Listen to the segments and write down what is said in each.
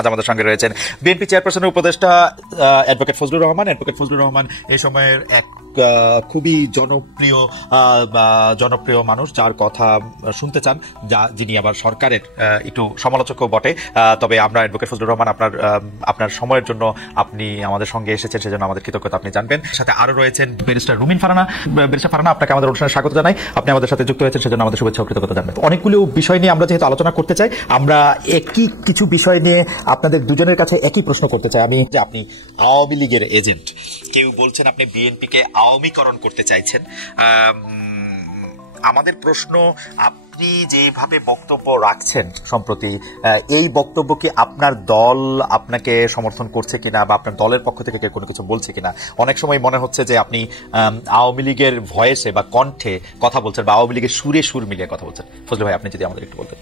আজ আমাদের সঙ্গে রয়েছেন বিএনপি চেয়ারপারসনের উপদেষ্টা অ্যাডভোকেট ফজলুর রহমান। অ্যাডভোকেট ফজলুর রহমান এই সময়ের এক খুবই জনপ্রিয় মানুষ, যার কথা শুনতে চান, যিনি আবার সরকারের একটু সমালোচকও বটে। তবে আমরা অ্যাডভোকেট ফজলুর রহমান, আপনার সময়ের জন্য আপনি আমাদের সঙ্গে এসেছেন, সেজন্য আমাদের কৃতজ্ঞতা আপনি জানবেন। সাথে আরো রয়েছেন ব্যারিস্টার রুমিন ফারহানা। ব্যারিস্টার ফারহানা, আপনাকে আমাদের অনুষ্ঠানে স্বাগত জানাই। আপনি আমাদের সাথে যুক্ত হয়েছেন, সেজন্য আমাদের শুভেচ্ছা ও কৃতজ্ঞতা জানবেন। অনেকগুলো বিষয় নিয়ে আমরা যেহেতু আলোচনা করতে চাই, আমরা কিছু বিষয় নিয়ে আপনাদের দুজনের কাছে একই প্রশ্ন করতে চাই আমি, যে আপনি আওয়ামী লীগের এজেন্ট, কেউ বলছেন আপনি বিএনপিকে আওয়ামীকরণ করতে চাইছেন। আমাদের প্রশ্ন, আপনি যেভাবে বক্তব্য রাখছেন সম্প্রতি, এই বক্তব্য কি আপনার দল আপনাকে সমর্থন করছে কিনা, বা আপনার দলের পক্ষ থেকে কোনো কিছু বলছে কিনা? অনেক সময় মনে হচ্ছে যে আপনি আওয়ামী লীগের ভয়েসে বা কণ্ঠে কথা বলছেন, বা আওয়ামী লীগের সুরে সুর মিলিয়ে কথা বলছেন। ফজলু ভাই, আপনি যদি আমাদের একটু বলতেন।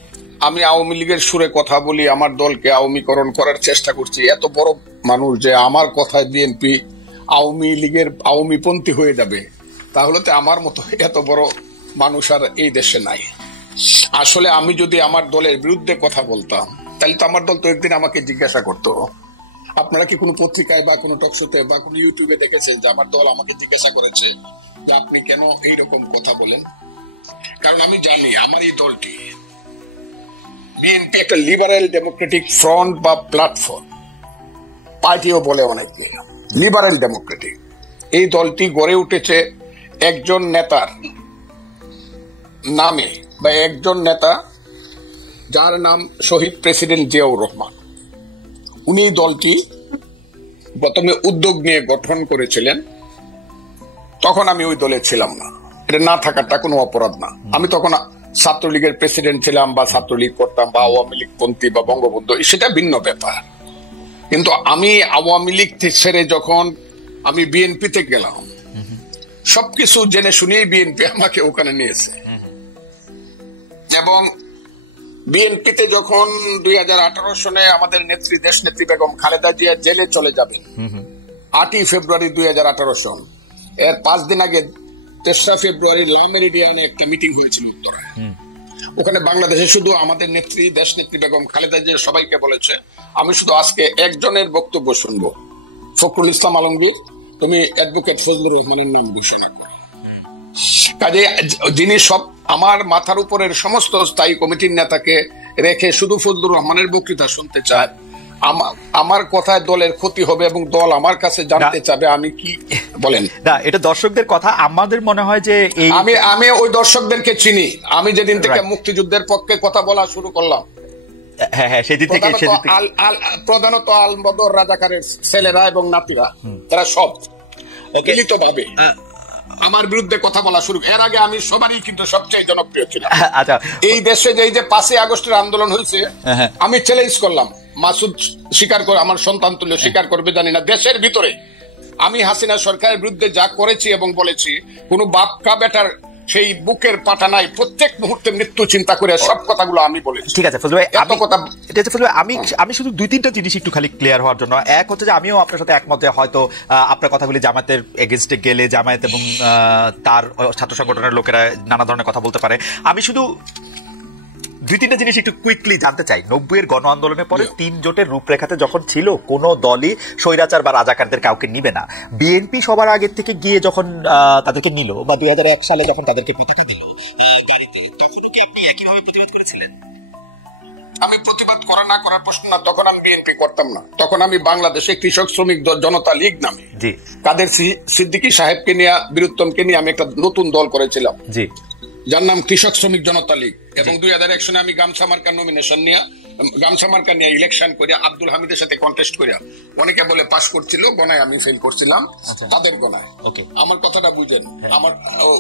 আমি আওয়ামী লীগের সুরে কথা বলি, আমার দলকে আওয়ামীকরণ করার চেষ্টা করছি। এত বড় মানুষ যে আমার কথায় বিএনপি আওয়ামী লীগের আওয়ামীপন্থী হয়ে যাবে, তাহলে তো আমার মতো এত বড় মানুষ আর এই দেশে নাই। আসলে আমি যদি আমার দলের বিরুদ্ধে কথা বলতাম, তাহলে তো আমার দল তো একদিন আমাকে জিজ্ঞাসা করতো। আপনারা কি কোনো পত্রিকায় বা কোনো টকশোতে বা কোনো ইউটিউবে দেখেছেন যে আমার দল আমাকে জিজ্ঞাসা করেছে যে আপনি কেন এইরকম কথা বলেন? কারণ আমি জানি আমার এই দলটি, বিএনপি একটা লিবারেল ডেমোক্রেটিক ফ্রন্ট বা প্ল্যাটফর্ম, পার্টিও বলে অনেকে, লিবারেল ডেমোক্রেটিক। এই দলটি গড়ে উঠেছে একজন নেতার নামে, বা একজন নেতা যার নাম শহীদ প্রেসিডেন্ট জিয়াউর রহমান। উনি দলটি প্রথমে উদ্যোগ নিয়ে গঠন করেছিলেন। তখন আমি ওই দলে ছিলাম না, এটা না থাকাটা কোনো অপরাধ না। আমি তখন ছাত্রলীগের প্রেসিডেন্ট ছিলাম, বা ছাত্রলীগ করতাম, বা আওয়ামী লীগ পন্থী বা বঙ্গবন্ধু, সেটা ভিন্ন ব্যাপার। কিন্তু আমি আওয়ামী লীগ ছেড়ে যখন আমি বিএনপিতে গেলাম, সবকিছু জেনে শুনেই বিএনপি আমাকে ওখানে নিয়েছে। এবং বিএনপিতে যখন 2018 সনে আমাদের নেত্রী, দেশ নেত্রী বেগম খালেদা জিয়া জেলে চলে যাবেন 8ই ফেব্রুয়ারি 2018 সন, এর 5 দিন আগে 3রা ফেব্রুয়ারি লা মেরিডিয়ানে একটা মিটিং হয়েছিল উত্তরায়। ওখানে বাংলাদেশে শুধু আমাদের নেত্রী, দেশ নেত্রী বেগম খালেদা জিয়া সবাইকে বলেছে, আমি শুধু আজকে একজনের বক্তব্য শুনবো, ফখরুল ইসলাম আলমগীর, তুমি অ্যাডভোকেট ফজলুর রহমানের নাম ঘোষণা করো। কাজে যিনি সব আমার মাথার উপরের সমস্ত স্থায়ী কমিটির নেতাকে রেখে শুধু ফজলুর রহমানের বক্তৃতা শুনতে চায়, আমার কথায় দলের ক্ষতি হবে এবং দল আমার কাছে জানতে চাবে আমি কি বলেন। না, এটা দর্শকদের কথা। আমাদের মনে হয় যে আমি ওই দর্শকদেরকে চিনি। আমি যেদিন থেকে মুক্তিযুদ্ধের পক্ষে কথা বলা শুরু করলাম, সেদিন থেকে প্রধানত আলবদর রাজাকারের ছেলেরা এবং নাতিরা, তারা সব মিলিত ভাবে আমার বিরুদ্ধে কথা বলা শুরু। এর আগে আমি সবারই কিন্তু সবচেয়ে জনপ্রিয় ছিলাম। আচ্ছা, এই দেশে যে 5ই আগস্টের আন্দোলন হয়েছে, আমি চ্যালেঞ্জ করলাম, মাসুদ স্বীকার করে, আমার সন্তান তুল্য স্বীকার করবে জানি না, দেশের ভিতরে আমি হাসিনা সরকারের বিরুদ্ধে যা করেছি এবং বলেছি, কোন বাপকা বেটার সেই বুকের পাটা নাই, প্রত্যেক মুহূর্তে মৃত্যু চিন্তা করে সব কথাগুলো আমি বলেছি। ঠিক আছে ফজলু ভাই, আমি শুধু 2-3টা জিনিস একটু খালি ক্লিয়ার হওয়ার জন্য। এক হচ্ছে যে আমিও আপনার সাথে একমত, হয়তো আপনার কথাগুলি জামায়াতের এগেইনস্টে গেলে জামায়াত এবং তার ছাত্র সংগঠনের লোকেরা নানা ধরনের কথা বলতে পারে। আমি শুধু 2-3টা জিনিস একটু কুইকলি জানতে চাই। 90-এর গণ আন্দোলনের পরে 3 জোটের রূপরেখাতে যখন ছিল, কোন দলই স্বৈরাচার বা রাজাকারদের কাউকে নিবে না। বিএনপি সবার আগের থেকে গিয়ে যখন তাদেরকে নিল, বা 2001 সালে যখন তাদেরকে পতাকা দিল গাড়িতে, তখন কি আপনি একইভাবে প্রতিবাদ করেছিলেন? আমি প্রতিবাদ করা না করার প্রশ্ন না, তখন আমি বিএনপি করতাম না। তখন আমি বাংলাদেশে কৃষক শ্রমিক জনতা লীগ নামে কাদের সিদ্দিকী সাহেবকে নিয়ে, বীরুত্তমকে নিয়ে আমি একটা নতুন দল করেছিলাম, যার নাম কৃষক শ্রমিক জনতা লীগ। এবং 2001 সনে আমি গামছা মার্কার নমিনেশন নিয়ে, গামছা মার্কা নিয়ে ইলেকশন করে আব্দুল হামিদের সাথে কন্টেস্ট করে, অনেকে বলে পাস করছিল, গণায় আমি ফেল করছিলাম, তাদের গণায়। আমার কথাটা বুঝেন, আমার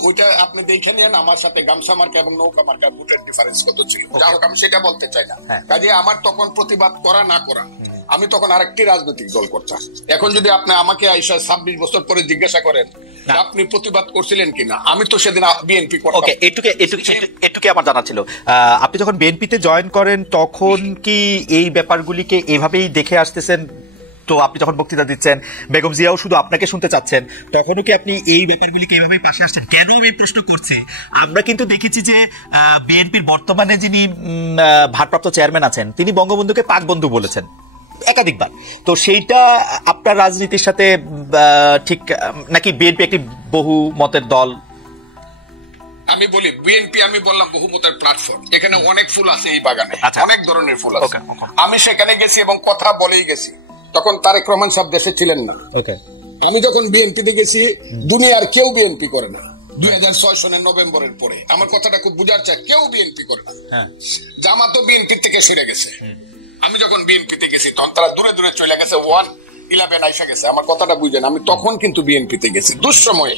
ওইটা আপনি দেখে নিন, আমার সাথে গামছা মার্কা এবং নৌকা মার্কার ভোটের ডিফারেন্স কত ছিল। যাই হোক, আমি সেটা বলতে চাই না। কাজে আমার তখন প্রতিবাদ করা না করা, আমি তখন আরেকটি রাজনৈতিক দল করতাম। এখন যদি আপনি আমাকে 26 বছর পরে জিজ্ঞাসা করেন আপনি প্রতিবাদ করছিলেন কিনা, আমি তো সেদিন বিএনপি করতাম। এটুকু আমার জানা ছিল। আপনি যখন বিএনপিতে জয়েন করেন, তখন কি এই ব্যাপারগুলিকে এভাবেই দেখে আসতেছেন? তো আপনি যখন বক্তৃতা দিচ্ছেন, বেগম জিয়াও শুধু আপনাকে শুনতে চাচ্ছেন, তখনও কি আপনি এই ব্যাপারগুলিকে এভাবেই পাশে আসছেন? কেন আমি প্রশ্ন করছি, আমরা কিন্তু দেখেছি যে বিএনপির বর্তমানে যিনি ভারপ্রাপ্ত চেয়ারম্যান আছেন, তিনি বঙ্গবন্ধুকে পাক বন্ধু বলেছেন। একাধিকবার। তো সেইটা আপনার রাজনীতির সাথে ঠিক নাকি বিএনপি একটি বহু মতের দল? আমি বলি বিএনপি, আমি বললাম বহুমতের প্ল্যাটফর্ম, এখানে অনেক ফুল আছে এই বাগানে, অনেক ধরনের ফুল আছে। আমি সেখানে গেছি এবং কথা বলেই গেছি, তখন তারেক রহমান সব দেশে ছিলেন না। আমি যখন বিএনপিতে গেছি, দুনিয়ার কেউ বিএনপি করে না 2006 সনের নভেম্বরের পরে। আমার কথাটা খুব বুঝার চাই, কেউ বিএনপি করে না। জামাতও বিএনপি থেকে সেরে গেছে। আমি যখন বিএনপিতে গেছি তখন তারা দূরে দূরে চলে গেছে, 1-11 আইসা গেছে। আমার কথাটা বুঝেন, আমি তখন কিন্তু বিএনপিতে গেছি দুঃসময়ে,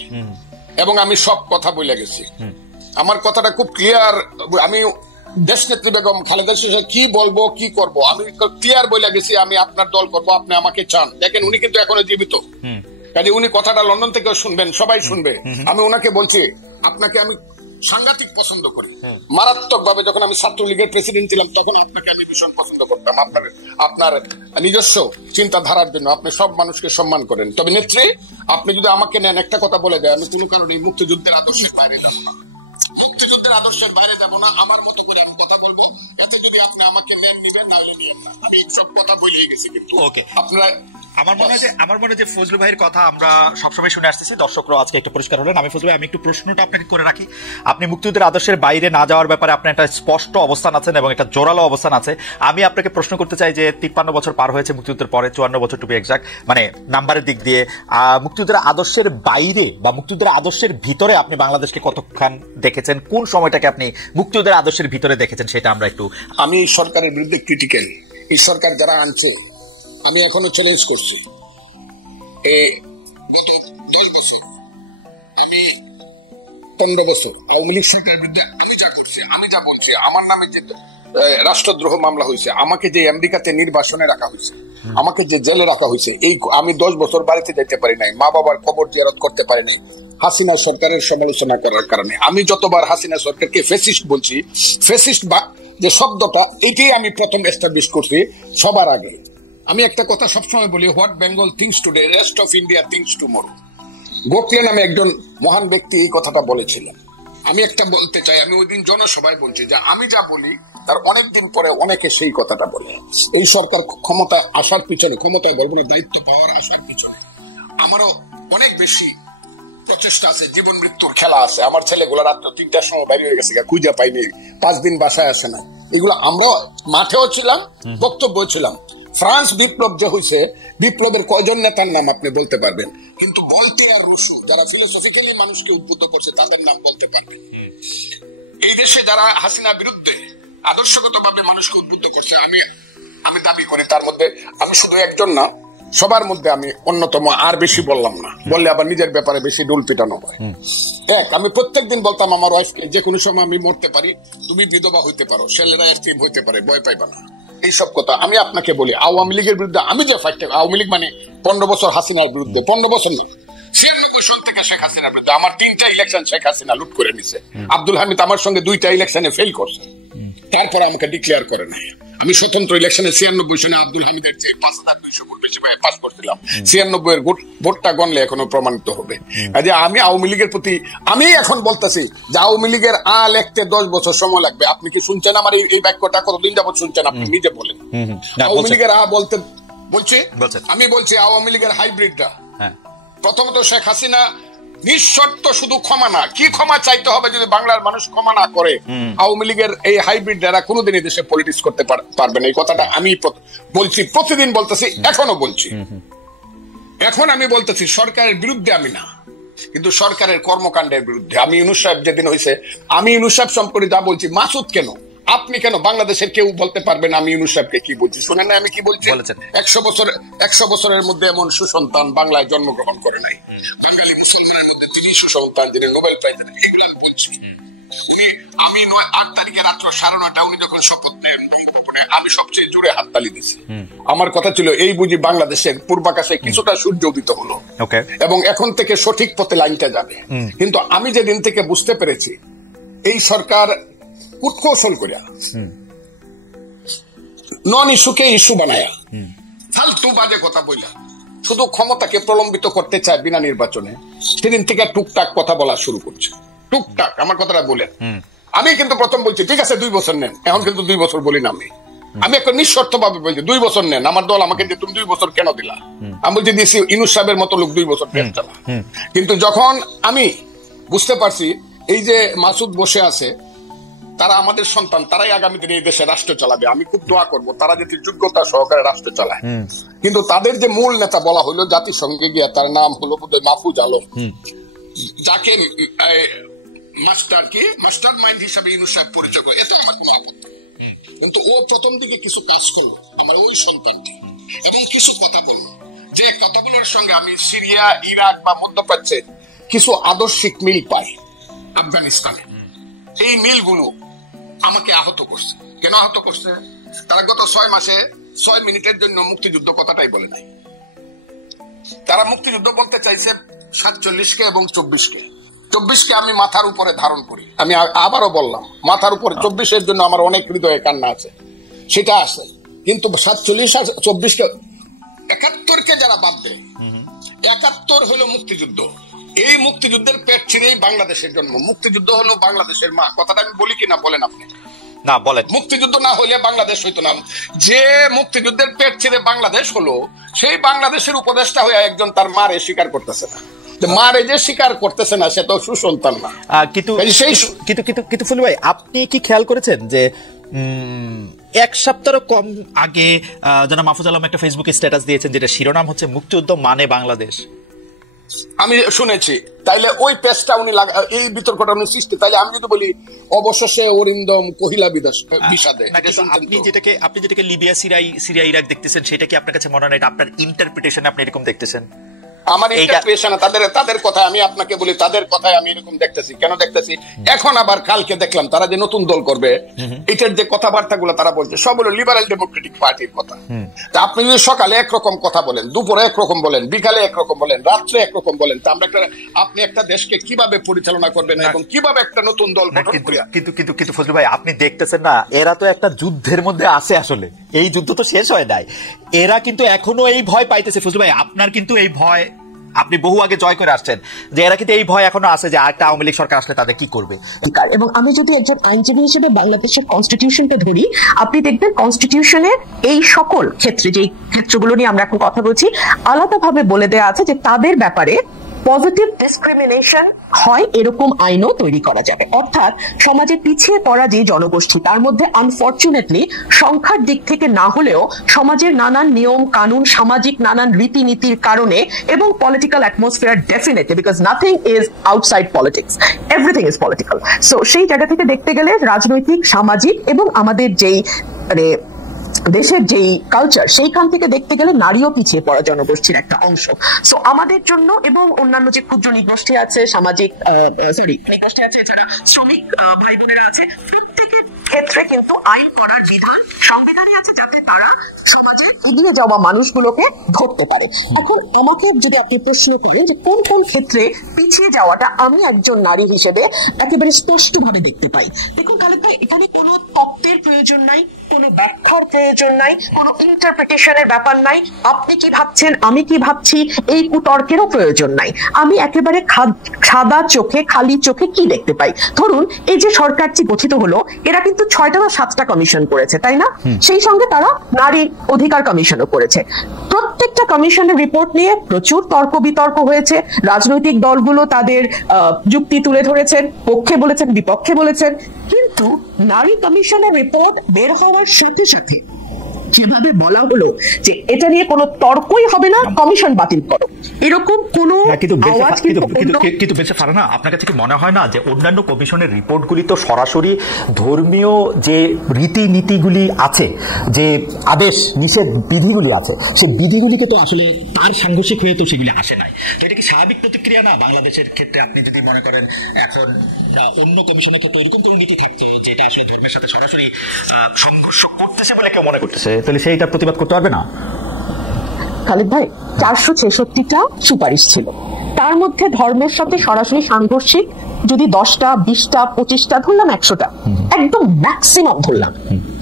এবং আমি সব কথা বলে গেছি। আমার কথাটা খুব ক্লিয়ার। আমি দেশনেত্রী বেগম খালেদা জিয়ার কি বলবো কি করব আমি ক্লিয়ার বলে গেছি, আমি আপনার দল করব, আপনি আমাকে চান। দেখেন উনি কিন্তু এখনো জীবিত, কাজে উনি কথাটা লন্ডন থেকেও শুনবেন, সবাই শুনবে। আমি ওনাকে বলছি আপনাকে আমি সাংঘাতিক পছন্দ করি, মারাত্মক ভাবে। যখন আমি ছাত্রলীগের প্রেসিডেন্ট ছিলাম তখন আপনাকে আমি ভীষণ পছন্দ করতাম, আপনার নিজস্ব চিন্তাধারার জন্য। আপনি সব মানুষকে সম্মান করেন। তবে নেত্রী, আপনি যদি আমাকে নেন, একটা কথা বলে দেয়, আমি কোনো কারণে মুক্তিযুদ্ধের আদর্শের বাইরে যাব না, মুক্তিযুদ্ধের আদর্শের বাইরে যাব না। আমার মতো করে আমি কথা বলবো, এতে যদি আপনি আমাকে নেন নিবেন, তাহলে নিয়ে আমি সব কথা বলে গেছি। কিন্তু আপনারা, আমার মনে হয় যে ফজলু ভাইয়ের কথা আমরা সবসময় শুনে আসতেছি, দর্শকরা আজকে একটু পরিষ্কার হলেন। আমি ফজলু ভাই, আমি একটু প্রশ্নটা আপনাকে করে রাখি। আপনি মুক্তিযুদ্ধের আদর্শের বাইরে না যাওয়ার ব্যাপারে আপনার একটা স্পষ্ট অবস্থান আছেন এবং একটা জোরালো অবস্থান আছে। আমি আপনাকে প্রশ্ন করতে চাই যে 53 বছর পার হয়েছে মুক্তিযুদ্ধের পরে, 54 বছর টু বি এক্সাক্ট, মানে নাম্বারের দিক দিয়ে, মুক্তিযুদ্ধের আদর্শের বাইরে বা মুক্তিযুদ্ধের আদর্শের ভিতরে আপনি বাংলাদেশকে কতক্ষণ দেখেছেন, কোন সময়টাকে আপনি মুক্তিযুদ্ধের আদর্শের ভিতরে দেখেছেন, সেটা আমরা একটু। আমি সরকারের বিরুদ্ধে ক্রিটিক্যাল, এই সরকার যারা আনছে আমি এখনো চ্যালেঞ্জ করছি। আমি 15 বছর আওয়ামী লীগ সরকারের বিরুদ্ধে আমি যা বলছি, আমার নামে যে রাষ্ট্রদ্রোহ মামলা হয়েছে, আমাকে যে আমেরিকাতে নির্বাসনে রাখা হয়েছে, আমাকে যে জেলে রাখা হয়েছে, এই আমি 10 বছর বাড়িতে যেতে পারি নাই, মা বাবার কবর জিয়ারত করতে পারি নাই হাসিনা সরকারের সমালোচনা করার কারণে। আমি যতবার হাসিনা সরকারকে ফ্যাসিস্ট বলছি, ফ্যাসিস্ট বা যে শব্দটা, এটাই আমি প্রথম এস্টাবলিশ করছি সবার আগে। আমি একটা কথা সবসময় বলি, what Bengal things today, rest of India things tomorrow. Gokhale নামে একজন মহান ব্যক্তি এই কথাটা বলেছিলেন। আমি একটা বলতে চাই, আমি ওই দিন জনসভায় বলছি যে আমি যা বলি তার অনেকদিন পরে অনেকে সেই কথাটা বলে। এই সরকার ক্ষমতা আসার পিছনে, ক্ষমতায় বলবো না, দায়িত্ব পাওয়ার আসার পিছনে আমারও অনেক বেশি প্রচেষ্টা আছে, জীবন মৃত্যুর খেলা আছে। আমার ছেলেগুলো রাত্র 3টার সময় বাইরে হয়ে গেছে, খুঁজে পাইনি, 5 দিন বাসায় আসে না। এগুলো আমরা মাঠেও ছিলাম, বক্তব্য ছিলাম। ফ্রান্স বিপ্লব যে হয়েছে, বিপ্লবের কয়জন নেতার নাম আপনি বলতে পারবেন? কিন্তু বলতে আর রসু যারা ফিলোসফিক্যালি মানুষকে উদ্বুদ্ধ করছে তাদের নাম বলতে পারবেন। এই দেশে যারা হাসিনার বিরুদ্ধে আদর্শগত ভাবে মানুষকে উদ্বুদ্ধ করছে, আমি দাবি করি তার মধ্যে আমি শুধু একজন না, সবার মধ্যে আমি অন্যতম। আর বেশি বললাম না, বললে আবার নিজের ব্যাপারে বেশি ডুল পিটানো হয়। আমি প্রত্যেকদিন বলতাম আমার ওয়াইফকে, যে কোনো সময় আমি মরতে পারি, তুমি বিধবা হইতে পারো, ছেলেরা এস্টিম হইতে পারে, ভয় পাইবা না। এইসব কথা আমি আপনাকে বলি। আওয়ামী লীগের বিরুদ্ধে আমি যে ফাইট, আওয়ামী লীগ মানে 15 বছর হাসিনার বিরুদ্ধে, 15 বছর না, 96 সন থেকে শেখ হাসিনার বিরুদ্ধে। আমার 3টা ইলেকশন শেখ হাসিনা লুট করে নিছে। আব্দুল হামিদ আমার সঙ্গে 2টা ইলেকশনে ফেল করছে, তারপরে আমাকে ডিক্লেয়ার করে নাই। আমি স্বতন্ত্র ইলেকশনে 96 সনে আব্দুল হামিদের চেয়ে 5200 ভোট বেশি পাস করছিলাম। 96 এর ভোটটা গণলে এখনো প্রমাণিত হবে। আমি আওয়ামী লীগের প্রতি আমি এখন বলতেছি যে আওয়ামী লীগের লিখতে 10 বছর সময় লাগবে। আপনি কি শুনছেন আমার এই বাক্যটা? কতদিন যাবত শুনছেন? আপনি নিজে বলেন। আওয়ামী লীগের বলতে বলছি, আমি বলছি আওয়ামী লীগের হাইব্রিডরা। প্রথমত শেখ হাসিনা নিঃশর্ত শুধু ক্ষমা না, কি ক্ষমা চাইতে হবে যদি বাংলার মানুষ ক্ষমা না করে? আওয়ামী লীগের এই হাইব্রিড যারা কোনোদিন এই দেশে পলিটিক্স করতে পারবে না। এই কথাটা আমি বলছি, প্রতিদিন বলতেছি, এখনো বলছি। এখন আমি বলতেছি সরকারের বিরুদ্ধে আমি না, কিন্তু সরকারের কর্মকাণ্ডের বিরুদ্ধে। আমি ইউনূস সাহেব যেদিন হয়েছে, আমি ইউনূস সাহেব সম্পর্কে যা বলছি, মাসুদ কেন, আপনি কেন, বাংলাদেশের কেউ বলতে পারবেন আমি ইউনূস সাহেবকে কি বলছি? শুনেন না আমি কি বলছি? 100 বছরের মধ্যে এমন সুসন্তান বাংলায় জন্মগ্রহণ করে নাই। বাঙালি মুসলমানের মধ্যে তিনি সুসন্তান, যিনি নোবেল প্রাইজ, এগুলো আমি বলছি। আমি 8 তারিখে রাত্র 9:30 উনি যখন শপথ নেন বঙ্গভবনে, আমি সবচেয়ে জোরে হাততালি দিছি। আমার কথা ছিল এই বুঝি বাংলাদেশের পূর্বাকাশে কিছুটা সূর্য উদিত হলো এবং এখন থেকে সঠিক পথে লাইনটা যাবে। কিন্তু আমি যেদিন থেকে বুঝতে পেরেছি এই সরকার কুটকৌশল করিয়া নন ইস্যুকে ইস্যু বানায়া ফালতু বাজে কথা বইলা শুধু ক্ষমতাকে প্রলম্বিত করতে চায় বিনা নির্বাচনে, সেদিন থেকে টুকটাক কথা বলা শুরু করছে। টুকটাক আমার কথাটা বলেন। আমি কিন্তু প্রথম বলছি ঠিক আছে 2 বছর নেন, এখন কিন্তু 2 বছর বলি না। আমি একটা নিঃশর্ত ভাবে বলছি 2 বছর নেন, আমার দল আমাকে দিয়ে তুমি 2 বছর কেন দিলা? আমি বলছি দিছি ইউনূস সাহেবের মতো লোক 2 বছর দেশ চালা। কিন্তু যখন আমি বুঝতে পারছি এই যে মাসুদ বসে আছে, তারা আমাদের সন্তান, তারাই আগামী দিনে এই দেশে রাষ্ট্র চালাবে, আমি খুব দোয়া করব তারা যাতে যোগ্যতা সহকারে রাষ্ট্র চালায়। কিন্তু তাদের যে মূল নেতা বলা হলো জাতিসংঘে গিয়া, তার নাম হলো বোধহয় মাহফুজ আলম, যাকে মাস্টার মাইন্ড হিসাবে ইউনূস সাহেব পরিচয় করে, এটা আমার কোনো আপত্তি। কিন্তু ও প্রথম দিকে কিছু কাজ করলো আমার ওই সন্তানটি, এবং কিছু কথা বলল, যে কথাগুলোর সঙ্গে আমি সিরিয়া, ইরাক বা মধ্যপ্রাচ্যে কিছু আদর্শিক মিল পাই আফগানিস্তানে। এই মিলগুলো আমাকে আহত করছে। কেন আহত করছে? তারা গত 6 মাসে 6 মিনিটের জন্য মুক্তিযুদ্ধ কথাটাই বলে নাই। তারা মুক্তিযুদ্ধ বলতে চাইছে 47-কে এবং 24-কে। 24-কে আমি মাথার উপরে ধারণ করি, আমি আবারও বললাম মাথার উপরে 24-এর জন্য আমার অনেক হৃদয়ে কান্না আছে, সেটা আছে। কিন্তু 47 আর 24-কে, 71-কে যারা বাদ দেয়, 71 হলো মুক্তিযুদ্ধ। এই মুক্তিযুদ্ধের পেট ছিঁড়েই বাংলাদেশের জন্ম। মুক্তিযুদ্ধ হলো বাংলাদেশের মা। কথাটা আমি বলি কিনা বলেন আপনি? না বলেন। মুক্তিযুদ্ধ না হলে বাংলাদেশ হইতো না। যে মুক্তিযুদ্ধের পেট ছিঁড়ে বাংলাদেশ হলো, সেই বাংলাদেশের উপদেষ্টা হয়ে একজন তার মারে স্বীকার করতেছে না। মারে যে স্বীকার করতেছে না, সে তো সুসন্তান না। কিন্তু ফুলু ভাই, আপনি কি খেয়াল করেছেন যে 1 সপ্তাহেরও কম আগে জনাব মাহফুজ আলম একটা ফেসবুকে স্ট্যাটাস দিয়েছেন, যেটা শিরোনাম হচ্ছে মুক্তিযুদ্ধ মানে বাংলাদেশ। আমি শুনেছি। তাইলে ওই পেজটা উনি এই বিতর্কটা উনি সৃষ্টি, তাইলে আমি যদি বলি অবশেষে অরিন্দম কহিলা বিষাদে, আপনি যেটাকে লিবিয়া, সিরিয়া, ইরাক দেখতেছেন, সেটা কি আপনার কাছে মনে হয় আপনার ইন্টারপ্রিটেশন আপনি এরকম দেখতেছেন? আমার ইন্টারপ্রিটেশন, তাদের কথা আমি আপনাকে বলি, তাদের কথায় আমি এরকম দেখতেছি। কেন দেখতেছি? এখন আবার কালকে দেখলাম তারা যে নতুন দল করবে, এটার যে কথাবার্তাগুলো তারা বলছে সব হলো লিবারেল ডেমোক্রেটিক পার্টির কথা। তা আপনি যদি সকালে একরকম কথা বলেন, দুপুরে একরকম বলেন, বিকালে একরকম বলেন, রাত্রে একরকম বলেন, তা আমরা আপনি একটা দেশকে কিভাবে পরিচালনা করবেন এবং কিভাবে একটা নতুন দল গঠন করিয়া? কিন্তু ফজলু ভাই, আপনি দেখতেছেন না, এরা তো একটা যুদ্ধের মধ্যে আছে। আসলে এই যুদ্ধ তো শেষ হয় নাই, এরা কিন্তু এখনো এই ভয় পাইতেছে। ফজলু ভাই, আপনার কিন্তু এই ভয় আপনি বহু আগে জয় করে আসছেন, যে এরা কিন্তু এই ভয় এখনো আছে যে একটা আওয়ামী লীগ সরকার আসলে তাদের কি করবে। এবং আমি যদি একজন আইনজীবী হিসেবে বাংলাদেশের কনস্টিটিউশনকে ধরি, আপনি দেখবেন কনস্টিটিউশনে এই সকল ক্ষেত্রে, যে ক্ষেত্রগুলো নিয়ে আমরা এখন কথা বলছি, আলাদাভাবে বলে দেওয়া আছে যে তাদের ব্যাপারে পজিটিভ ডিসক্রিমিনেশন হয় এরকম আইনও তৈরি করা যাবে। অর্থাৎ সমাজে পিছিয়ে পড়া যে জনগোষ্ঠী, তার মধ্যে আনফরচুনেটলি সংখ্যার দিক থেকে না হলেও সমাজের নানান নিয়ম কানুন, সামাজিক নানান রীতিনীতির কারণে এবং political atmosphere, definitely, because nothing is outside politics, everything is political. So সেই জায়গা থেকে দেখতে গেলে রাজনৈতিক, সামাজিক এবং আমাদের যেই দেশের যেই কালচার, সেইখান থেকে দেখতে গেলে নারীও পিছিয়ে পড়া জনগোষ্ঠীর একটা অংশ। সো আমাদের জন্য এবং অন্যান্য যে ক্ষুদ্র নিগোষ্ঠী আছে, সামাজিক নিগোষ্ঠী আছে, যারা শ্রমিক ভাই বোনেরা আছে, প্রত্যেকের ক্ষেত্রে কিন্তু আইন করার বিধান সংবিধানে আছে, যাতে তারা সমাজে এগিয়ে যাওয়া মানুষগুলোকে ধরতে পারে। এখন আমাকে যদি আপনি প্রশ্ন করেন যে কোন কোন ক্ষেত্রে পিছিয়ে যাওয়াটা আমি একজন নারী হিসেবে একেবারে স্পষ্টভাবে দেখতে পাই, দেখুন খালেদ ভাই, এখানে কোনো তত্ত্বের প্রয়োজন নাই, কোনো ব্যাখ্যার প্রয়োজন নাই, কোনো ইন্টারপ্রিটেশনের ব্যাপার নাই। আপনি কি ভাবছেন, আমি কি ভাবছি, এই কুতর্কেরও প্রয়োজন নাই। আমি একেবারে সাদা চোখে, খালি চোখে কি দেখতে পাই? ধরুন এই যে সরকারটি গঠিত হলো, এরা কিন্তু 6টা বা 7টা কমিশন করেছে, তাই না? সেই সঙ্গে তারা নারী অধিকার কমিশনও করেছে। প্রত্যেকটা কমিশনের রিপোর্ট নিয়ে প্রচুর তর্ক বিতর্ক হয়েছে। রাজনৈতিক দলগুলো তাদের যুক্তি তুলে ধরেছেন, পক্ষে বলেছেন, বিপক্ষে বলেছেন। কিন্তু নারী কমিশনের রিপোর্ট বের হওয়ার সাথে সাথে যেভাবে বলা হলো যে এটা নিয়ে কোনো তর্কই হবে না, কমিশন বাতিল করো, এরকম কোনো আওয়াজ কিন্তু বেঁচে পারে না। আপনার কাছে কি মনে হয় না যে অন্যান্য কমিশনের রিপোর্টগুলি তো সরাসরি ধর্মীয় যে রীতিনীতিগুলি আছে, যে আদেশ নিষেধ বিধিগুলি আছে, সেই বিধিগুলিকে তো আসলে তার সাংঘর্ষিক হয়ে তো সেগুলি আসে নাই। তো এটা কি স্বাভাবিক প্রতিক্রিয়া না বাংলাদেশের ক্ষেত্রে? আপনি যদি মনে করেন এখন অন্য কমিশনের ক্ষেত্রে এরকম কোনো নীতি থাকতো যেটা আসলে ধর্মের সাথে সরাসরি সংঘর্ষ করতেছে বলে কেউ মনে করতেছে, তাহলে সেইটা প্রতিবাদ করতে পারবে না? খালিদ ভাই, 466টা সুপারিশ ছিল, তার মধ্যে ধর্মের সাথে সরাসরি সাংঘর্ষিক যদি 10টা 20টা 25টা ধরলাম 100টা একদম ম্যাক্সিমাম ধরলাম,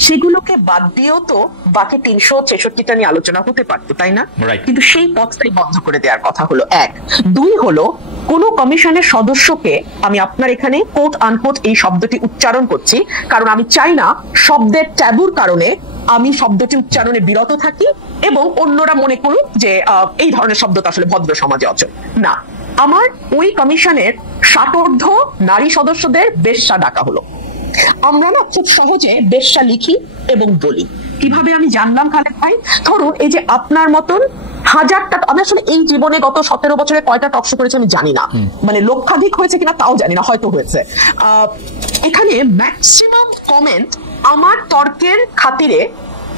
সেগুলোকে বাদ দিয়েও তো বাকি 366টা নিয়ে আলোচনা হতে পারতো, তাই না? কিন্তু সেই পথটাই বন্ধ করে দেওয়ার কথা হলো। 1 2 হলো কোন কমিশনের সদস্যকে, আমি আপনার এখানে কোট আনকোট এই শব্দটি উচ্চারণ করছি কারণ আমি চাই না শব্দের ট্যাবুর কারণে আমি শব্দটি উচ্চারণে বিরত থাকি এবং অন্যরা মনে করুক যে এই ধরনের শব্দ তো আসলে ভদ্র সমাজে অচল না। আমার ওই কমিশনের 60 নারী সদস্যদের বেশ্যা ডাকা হলো। আমরা না খুব সহজে বেশ্যা লিখি এবং বলি। কিভাবে আমি জানলাম খালেদ ভাই? ধরুন এই যে আপনার মতন হাজারটা, আমি আসলে এই জীবনে গত 17 বছরে কয়টা টকশো করেছে আমি জানি না, মানে লক্ষাধিক হয়েছে কিনা তাও জানি না, হয়তো হয়েছে। এখানে ম্যাক্সিমাম কমেন্ট আমার তর্কের খাতিরে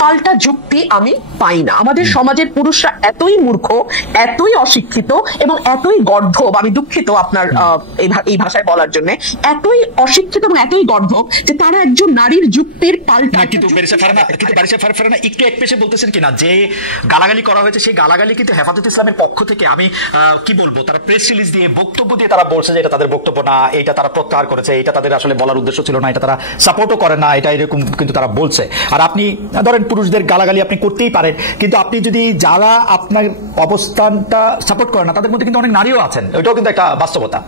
পাল্টা যুক্তি আমি পাই না। আমাদের সমাজের পুরুষরা এতই মূর্খ, এতই অশিক্ষিত এবং এতই গর্ধব, আমি দুঃখিত আপনার এই ভাষায় বলার জন্য, এতই অশিক্ষিত এবং এতই গর্ধব যে তারা একজন নারীর যুক্তির পাল্টা। কিন্তু বারিশা ফারহানা একটু এক পেশে বলতেছেন কিনা যে গালাগালি করা হয়েছে, সেই গালাগালি কিন্তু হেফাজত ইসলামের পক্ষ থেকে, আমি কি বলবো, তারা প্রেস রিলিজ দিয়ে বক্তব্য দিয়ে তারা বলছে যে এটা তাদের বক্তব্য না, এটা তারা প্রত্যাহার করেছে, এটা তাদের আসলে বলার উদ্দেশ্য ছিল না, এটা তারা সাপোর্টও করে না, এটা এরকম কিন্তু তারা বলছে। আর আপনি ধরেন পুরুষদের গালাগালি আপনি করতেই পারেন, কিন্তু আপনি যদি যারা আপনার অবস্থানটা সাপোর্ট করে না তাদের মধ্যে কিন্তু অনেক নারীও আছেন, এটাও কিন্তু একটা বাস্তবতা।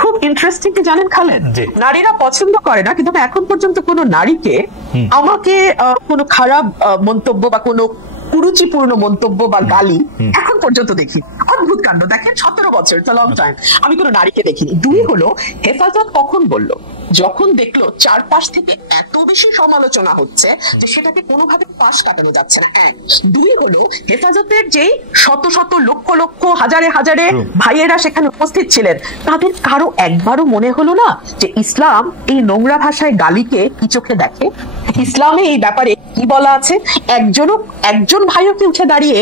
খুব ইন্টারেস্টিং কি জানেন খালেদ, নারীরা পছন্দ করে না, কিন্তু এখন পর্যন্ত কোন নারীকে আমাকে কোনো খারাপ মন্তব্য বা কোনো কুরুচিপূর্ণ মন্তব্য বা গালি এখন পর্যন্ত দেখি। অদ্ভুত কাণ্ড, দেখেন 17 বছর, লং টাইম, আমি কোনো নারীকে দেখিনি। 2 হলো হেফাজত কখন বলল, যখন দেখলো চারপাশ থেকে এত বেশি সমালোচনা হচ্ছে যে সেটাকে কোনোভাবে পাশ কাটানো যাচ্ছে না। 2 হলো হেফাজতের যেই শত শত লক্ষ লক্ষ হাজারে হাজারে ভাইয়েরা সেখানে উপস্থিত ছিলেন, তাদের কারো একবারও মনে হলো না যে ইসলাম এই নোংরা ভাষায় গালিকে কি চোখে দেখে? ইসলামে এই ব্যাপারে কি বলা আছে? একজন ভাইও কি উঠে দাঁড়িয়ে